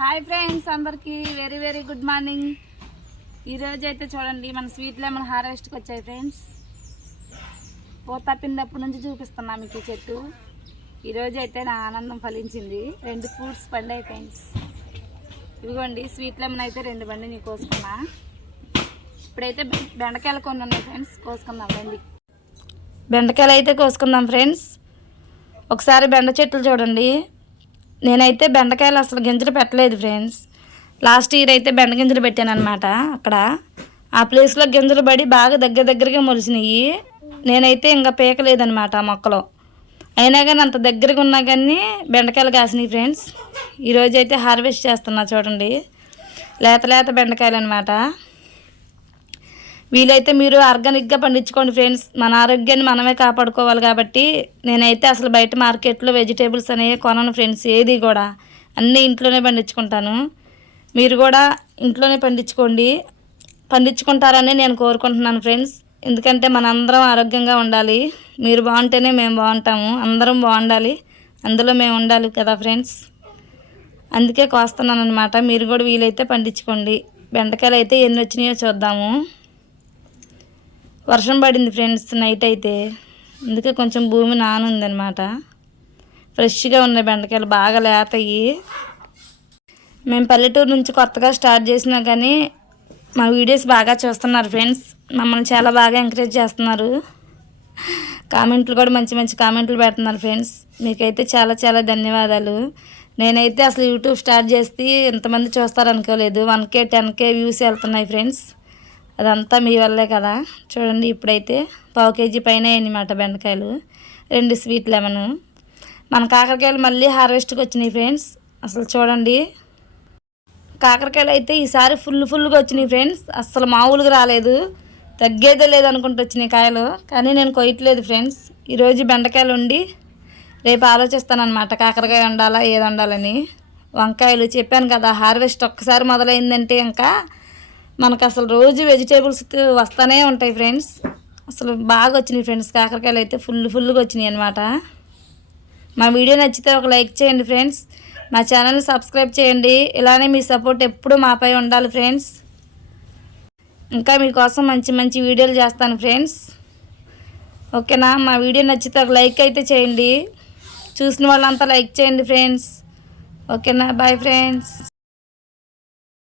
Hi friends అందరికీ very very good morning ఈరోజు అయితే చూడండి మన స్వీట్ లెమన్ హార్వెస్ట్కి వచ్చాయి ఫ్రెండ్స్ పూత తప్పినప్పటి నుంచి చూపిస్తున్నా మీకు ఈ చెట్టు. ఈరోజు అయితే నా ఆనందం ఫలించింది. రెండు ఫ్రూట్స్ పండాయి ఫ్రెండ్స్ ఇదిగోండి స్వీట్ లెమన్ అయితే రెండు బండి నీకు కోసుకున్నా. ఇప్పుడైతే బెండకాయలు కొన్ని ఉన్నాయి ఫ్రెండ్స్ కోసుకుందాం రండి. బెండకాయలు అయితే కోసుకుందాం ఫ్రెండ్స్ ఒకసారి బెండ చెట్లు చూడండి. నేనైతే బెండకాయలు అసలు గింజలు పెట్టలేదు ఫ్రెండ్స్. లాస్ట్ ఇయర్ అయితే బెండ గింజలు పెట్టాను అనమాట అక్కడ. ఆ ప్లేస్లో గింజలు పడి బాగా దగ్గర దగ్గరగా మొలిసినాయి. నేనైతే ఇంకా పీకలేదనమాట ఆ మొక్కలో. అయినా కానీ అంత దగ్గరగా ఉన్నా కానీ బెండకాయలు కాసినాయి ఫ్రెండ్స్. ఈరోజు అయితే హార్వెస్ట్ చేస్తున్నా చూడండి. లేత లేత బెండకాయలు అనమాట వీలైతే మీరు ఆర్గానిక్గా పండించుకోండి ఫ్రెండ్స్ మన ఆరోగ్యాన్ని మనమే కాపాడుకోవాలి కాబట్టి నేనైతే అసలు బయట మార్కెట్లో వెజిటేబుల్స్ అనేవి కొనను ఫ్రెండ్స్ ఏది కూడా. అన్నీ ఇంట్లోనే పండించుకుంటాను. మీరు కూడా ఇంట్లోనే పండించుకోండి. పండించుకుంటారని నేను కోరుకుంటున్నాను ఫ్రెండ్స్ ఎందుకంటే మనందరం ఆరోగ్యంగా ఉండాలి. మీరు బాగుంటేనే మేము బాగుంటాము. అందరం బాగుండాలి. అందులో మేము ఉండాలి కదా ఫ్రెండ్స్ అందుకే కోస్తున్నాను అనమాట మీరు కూడా వీలైతే పండించుకోండి. బెండకాయలు అయితే ఎన్ని వచ్చినాయో చూద్దాము. వర్షం పడింది ఫ్రెండ్స్ నైట్ అయితే. అందుకే కొంచెం భూమి నానుందనమాట ఫ్రెష్గా ఉన్నాయి బెండకాయలు బాగా లేతయి మేము పల్లెటూరు నుంచి కొత్తగా స్టార్ట్ చేసినా కానీ మా వీడియోస్ బాగా చూస్తున్నారు ఫ్రెండ్స్. మమ్మల్ని చాలా బాగా ఎంకరేజ్ చేస్తున్నారు. కామెంట్లు కూడా మంచి మంచి కామెంట్లు పెడుతున్నారు ఫ్రెండ్స్. మీకైతే చాలా చాలా ధన్యవాదాలు. నేనైతే అసలు యూట్యూబ్ స్టార్ట్ చేస్తే ఎంతమంది చూస్తారు అనుకోలేదు one K ten K views వెళ్తున్నాయి ఫ్రెండ్స్. అదంతా మీ వల్లే కదా. చూడండి ఇప్పుడైతే పావు కేజీ పైన అనమాట బెండకాయలు. రెండు స్వీట్ లెమన్. మన కాకరకాయలు మళ్ళీ హార్వెస్ట్కి వచ్చినాయి ఫ్రెండ్స్. అసలు చూడండి. కాకరకాయలు అయితే ఈసారి ఫుల్ ఫుల్గా వచ్చినాయి ఫ్రెండ్స్. అస్సలు మామూలుగా రాలేదు. తగ్గేదే లేదు అనుకుంటూ వచ్చినాయి కాయలు. కానీ నేను కొయ్యట్లేదు ఫ్రెండ్స్. ఈరోజు బెండకాయలు ఉండి రేపు ఆలోచిస్తాను అనమాట కాకరకాయ ఉండాలా ఏది వండాలని. వంకాయలు చెప్పాను కదా హార్వెస్ట్ ఒక్కసారి మొదలైందంటే ఇంకా మనకు అసలు రోజు వెజిటేబుల్స్ వస్తూనే ఉంటాయి ఫ్రెండ్స్. అసలు బాగా వచ్చినాయి ఫ్రెండ్స్. కాకరకాయలు అయితే ఫుల్ ఫుల్గా వచ్చినాయి అనమాట మా వీడియో నచ్చితే ఒక లైక్ చేయండి ఫ్రెండ్స్. మా ఛానల్ని సబ్స్క్రైబ్ చేయండి. ఇలానే మీ సపోర్ట్ ఎప్పుడూ మాపై ఉండాలి ఫ్రెండ్స్. ఇంకా మీకోసం మంచి మంచి వీడియోలు చేస్తాను ఫ్రెండ్స్. ఓకేనా? మా వీడియో నచ్చితే ఒక లైక్ అయితే చేయండి. చూసిన వాళ్ళంతా లైక్ చేయండి ఫ్రెండ్స్. ఓకేనా? Bye friends.